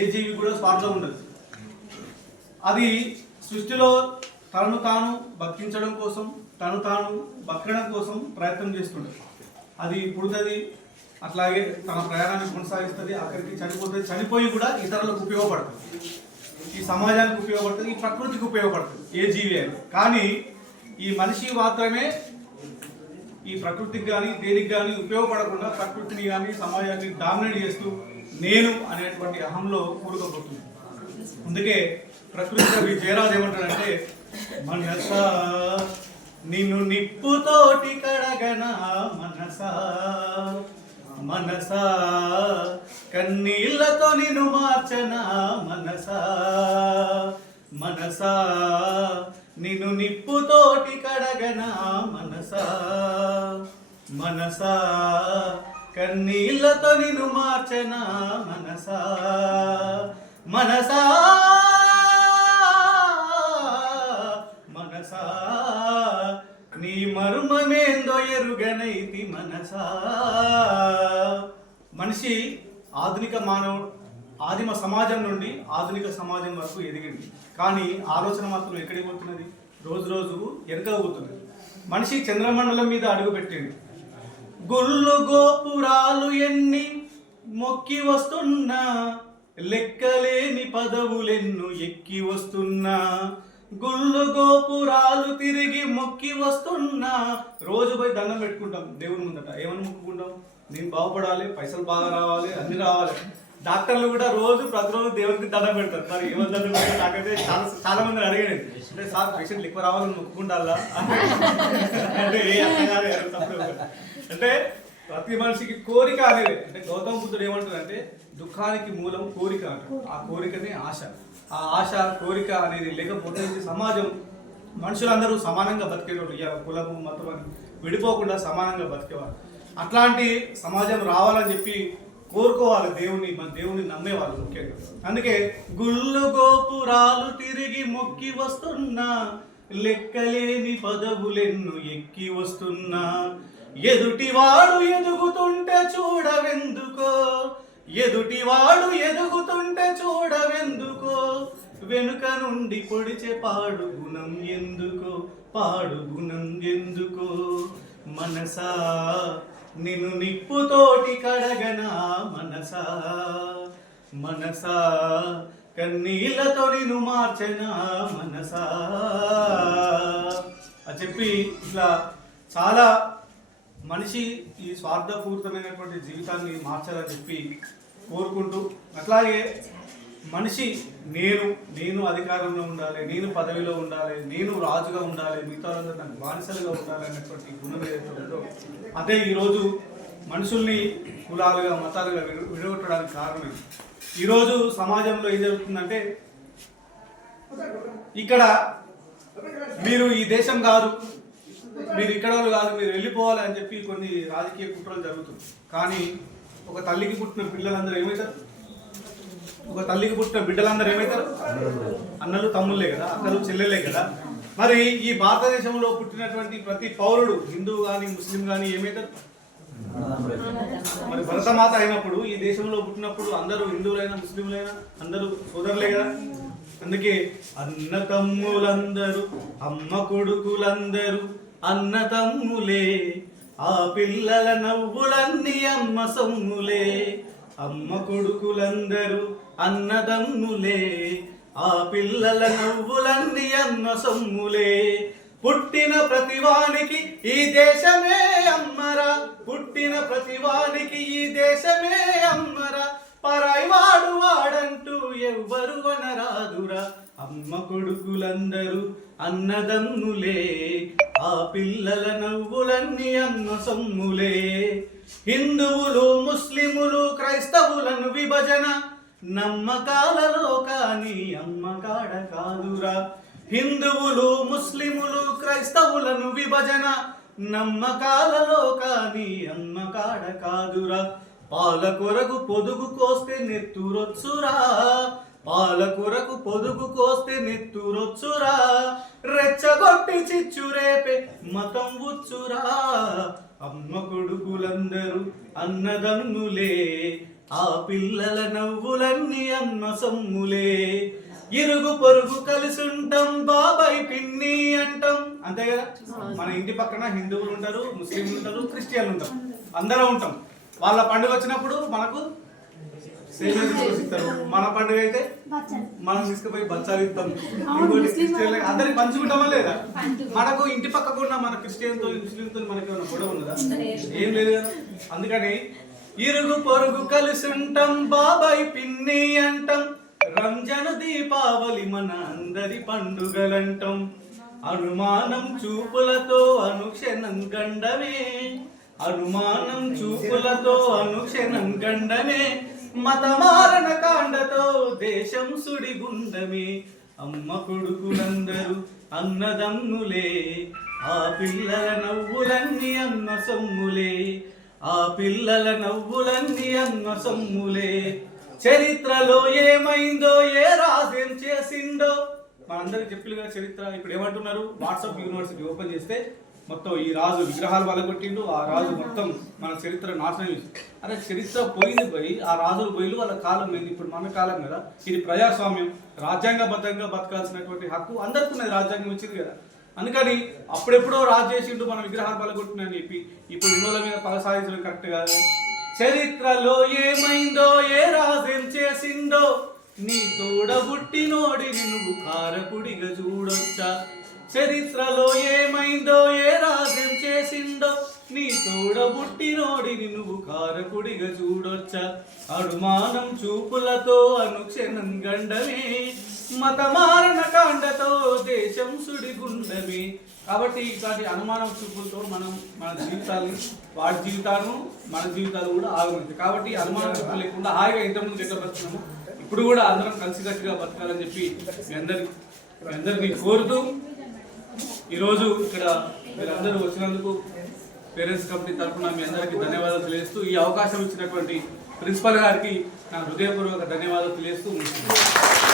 ఏ జీవి కూడా స్పాట్లో ఉండదు. అది సృష్టిలో తనను తాను భక్తించడం కోసం తను తాను బక్కడం కోసం ప్రయత్నం చేస్తుండదు. అది పుడుతుంది అట్లాగే తన ప్రయాణాన్ని కొనసాగిస్తుంది అక్కడికి చనిపోతుంది చనిపోయి కూడా ఇతరులకు ఉపయోగపడుతుంది. ఈ సమాజానికి ఉపయోగపడుతుంది ఈ ప్రకృతికి ఉపయోగపడుతుంది ఏ జీవి అయినా. కానీ ఈ మనిషి మాత్రమే ఈ ప్రకృతికి కానీ దేనికి కానీ ఉపయోగపడకుండా ప్రకృతిని కానీ సమాజాన్ని డామినేట్ చేస్తూ నేను అనేటువంటి అహంలో కూడుకోబోతుంది అందుకే ప్రకృతి కవి జయరాజ్ ఏమంటాడంటే మనస నిన్ను నిప్పుతోటి కడగన మనస? మనస కన్నీళ్ళతో నిన్ను మార్చన మనస? మనస నిన్ను నిప్పుతోటి కడగన మనస? మనస కన్నీళ్ళతో నిన్ను మార్చనా మనసా? మనసా? మనసా? నీ మర్మమేందో ఎరుగనైతి మనసా? మనిషి ఆధునిక మానవుడు ఆదిమ సమాజం నుండి ఆధునిక సమాజం వరకు ఎదిగింది. కానీ ఆలోచన మాత్రం ఎక్కడికి పోతున్నది? రోజు రోజు ఎరగబోతున్నది మనిషి చంద్రమండలం మీద అడుగుపెట్టింది గుళ్ళు గోపురాలు ఎన్ని మొక్కి వస్తున్నా లెక్కలేని పదవులెన్ను ఎక్కి వస్తున్నా. గుళ్ళు గోపురాలు తిరిగి మొక్కి వస్తున్నా. రోజు పోయి దండం పెట్టుకుంటాం దేవుని ముందట. ఏమని మొక్కుకుంటాం? నేను బాగుపడాలి పైసలు బాగా రావాలి అన్ని రావాలి. డాక్టర్లు కూడా రోజు ప్రతిరోజు దేవునికి దండం పెడతారు. మరి ఏమో దండం పెడతారు నాకైతే చాలా చాలా మంది అడిగాడు అంటే సార్ పేషెంట్లు ఎక్కువ రావాలని మొక్కుకుంటారా? అంటే ఏ అంటే ప్రతి మనిషికి కోరిక అనేది అంటే గౌతమ బుద్ధుడు ఏమంటాడంటే దుఃఖానికి మూలం కోరిక అంటాడు. ఆ కోరికనే ఆశ. ఆ ఆశ కోరిక అనేది లేకపోతే సమాజం. మనుషులందరూ సమానంగా బతికేటోళ్ళు. ఇవాళ కులము మతం అని విడిపోకుండా సమానంగా బతికేవారు అట్లాంటి సమాజం రావాలని చెప్పి కోరుకోవాలి దేవుని మన దేవుని నమ్మేవాళ్ళు ముఖ్యంగా. అందుకే గుళ్ళు గోపురాలు తిరిగి మొక్కి వస్తున్నా లెక్కలేని పదవులెన్ను ఎక్కి వస్తున్నా. ఎదుటివాడు ఎదుగుతుంటే చూడవెందుకో ఎదుటివాడు ఎదుగుతుంటే చూడవెందుకో. వెనుక నుండి పొడిచే పాడు గుణం ఎందుకో పాడు గుణం ఎందుకో. మనసా నిన్ను నిప్పుతోటి కడగనా మనసా? మనసా? కన్నీళ్ళతో నిన్ను మార్చనా మనసా? అని చెప్పి ఇట్లా చాలా మనిషి ఈ స్వార్థపూరితమైనటువంటి జీవితాన్ని మార్చాలని చెప్పి కోరుకుంటూ అట్లాగే మనిషి నేను నేను అధికారంలో ఉండాలి నేను పదవిలో ఉండాలి నేను రాజుగా ఉండాలి మిగతా వాళ్ళందరూ నాకు బానిసలుగా ఉండాలి అనేటువంటి గుణం ఏదైతే ఉందో అదే ఈరోజు మనుషుల్ని కులాలుగా మతాలుగా విడగొట్టడానికి కారణం ఈరోజు సమాజంలో ఏం జరుగుతుందంటే ఇక్కడ మీరు ఈ దేశం కాదు మీరు ఇక్కడ వాళ్ళు కాదు మీరు వెళ్ళిపోవాలి అని చెప్పి కొన్ని రాజకీయ కుట్రలు జరుగుతుంది కానీ ఒక తల్లికి పుట్టిన పిల్లలందరూ ఏమవుతారు? ఒక తల్లికి పుట్టిన బిడ్డలందరూ ఏమవుతారు అన్నలు తమ్ముళ్ళే కదా అక్కలు చెల్లెలే కదా. మరి ఈ భారతదేశంలో పుట్టినటువంటి ప్రతి పౌరుడు హిందూ కానీ ముస్లిం కానీ ఏమవుతారు మరి భరతమాత అయినప్పుడు ఈ దేశంలో పుట్టినప్పుడు అందరూ హిందువులైనా ముస్లింలైనా అందరూ సోదరులే కదా. అందుకే అన్న తమ్ములందరూ అమ్మ కొడుకులందరూ అన్న తమ్ములే ఆ పిల్లల నవ్వులన్నీ అమ్మ సొమ్ములే. అమ్మ కొడుకులందరూ అన్నదమ్ములే ఆ పిల్లల నవ్వులన్నీ అన్న సొమ్ములే. పుట్టిన ప్రతివానికి ఈ దేశమే అమ్మరా పుట్టిన ప్రతివానికి ఈ దేశమే అమ్మరా. పరాయి వాడు వాడంటూ ఎవ్వరు వనరాదురా. అమ్మ కొడుకులందరూ అన్నదమ్ములే ఆ పిల్లల నవ్వులన్నీ అన్న సొమ్ములే. హిందువులు ముస్లిములు క్రైస్తవులను విభజన నమ్మకాలలో కానీ అమ్మకాడ కాదురా. హిందువులు ముస్లిములు క్రైస్తవులను విభజన నమ్మకాలలో కానీ అమ్మకాడ కాదురా. పాల కొరకు పొదుగు కోస్తే నెత్తురొచ్చురా. పాల పొదుగు కోస్తే నెత్తురొచ్చురా. రెచ్చగొట్టి చిచ్చురేపే మతం వచ్చురా అమ్మ కొడుకులందరూ అన్నదమ్ములే. ఆ పిల్లల నవ్వులన్నీ అన్న సొమ్ములే. ఇరుగు పొరుగు కలిసుంటాం బాబాయ్ పిన్ని అంటాం. అంతే కదా? మన ఇంటి పక్కన హిందువులు ఉంటారు ముస్లింలు ఉంటారు క్రిస్టియన్లు ఉంటారు అందరం ఉంటాం. వాళ్ళ పండుగ వచ్చినప్పుడు మనకు సేమియా మన పండుగ అయితే మనం తీసుకుపోయి బచ్చాలు ఇస్తాం. ఇంకోటి క్రిస్టియన్ అందరికి పంచుకుంటామా లేదా? మనకు ఇంటి పక్కకు ఉన్న మన క్రిస్టియన్తో ముస్లింతో మనకి ఏమైనా గొడవ ఉన్నదా? ఏం లేదు కదా. అందుకని ఇరుగు పొరుగు కలిసి ఉంటాం బాబాయ్ పిన్ని అంటాం రంజాన్ దీపావళి మన అందరి పండుగలంటాం. అనుమానం చూపులతో అనుక్షణం గండమే. అనుమానం చూపులతో అనుక్షణం గండమే. మతమారణ కాండతో దేశం సుడిగుండమే. అమ్మ కొడుకులందరూ అన్నదమ్ములే. ఆ పిల్లల నవ్వులన్నీ అన్న సొమ్ములే. ఆ పిల్లల నవ్వులన్నీ అన్న సొమ్ములే. చరిత్రలో ఏమైందో ఏ రాజ్యం చేసిండో మనందరికి చెప్పులుగా చరిత్ర ఇప్పుడు ఏమంటున్నారు? వాట్సాప్ యూనివర్సిటీ ఓపెన్ చేస్తే మొత్తం ఈ రాజు విగ్రహాలు వలగొట్టిండు ఆ రాజు మొత్తం మన చరిత్ర నాశనం చేసి అరే చరిత్ర పోయింది పోయి ఆ రాజులు పోయిలు వాళ్ళ కాలం పోయింది. ఇప్పుడు మన కాలం కదా. ఇది ప్రజాస్వామ్యం. రాజ్యాంగబద్ధంగా బతకాల్సినటువంటి హక్కు అందరికీ ఉన్నది రాజ్యాంగం ఇచ్చింది కదా. అందుకని అప్పుడెప్పుడో రాజు చేసిండు మన విగ్రహాలు పలగొట్టినని చెప్పి ఇప్పుడు ఇన్నోల మీద కొనసాగించడం కరెక్ట్ కాదు. చరిత్రలో ఏమైందో ఏ రాజేం చేసిందో నీ తోడబుట్టినోడిని నువ్వు కారకుడిగా చూడొచ్చా? చరిత్రలో ఏ నీ తోడబుట్టినోడిని నువ్వు కారకుడిగా చూడొచ్చా. అనుమానం చూపులతో అనుక్షణం గండమే. మతమారణ కాండతో దేశం సుడిగుండమే. కాబట్టి ఇట్లాంటి అనుమానం చూపులతో మనం మన జీవితాన్ని వాడి జీవితాలను మన జీవితాలు కూడా ఆగుతుంది కాబట్టి అనుమానం చూపు లేకుండా హాయిగా ఇంతకుముందు ఎట్లా బతున్నాము ఇప్పుడు కూడా అందరం కలిసికట్టుగా బతకాలని చెప్పి మీ అందరి మీ అందరినీ కోరుతూ ఈరోజు ఇక్కడ మీరందరూ వచ్చినందుకు పేరెంట్స్ కమిటీ తరఫున మీ అందరికీ ధన్యవాదాలు తెలియజేస్తూ ఈ అవకాశం ఇచ్చినటువంటి ప్రిన్సిపల్ గారికి నా హృదయపూర్వక ధన్యవాదాలు తెలియజేస్తూ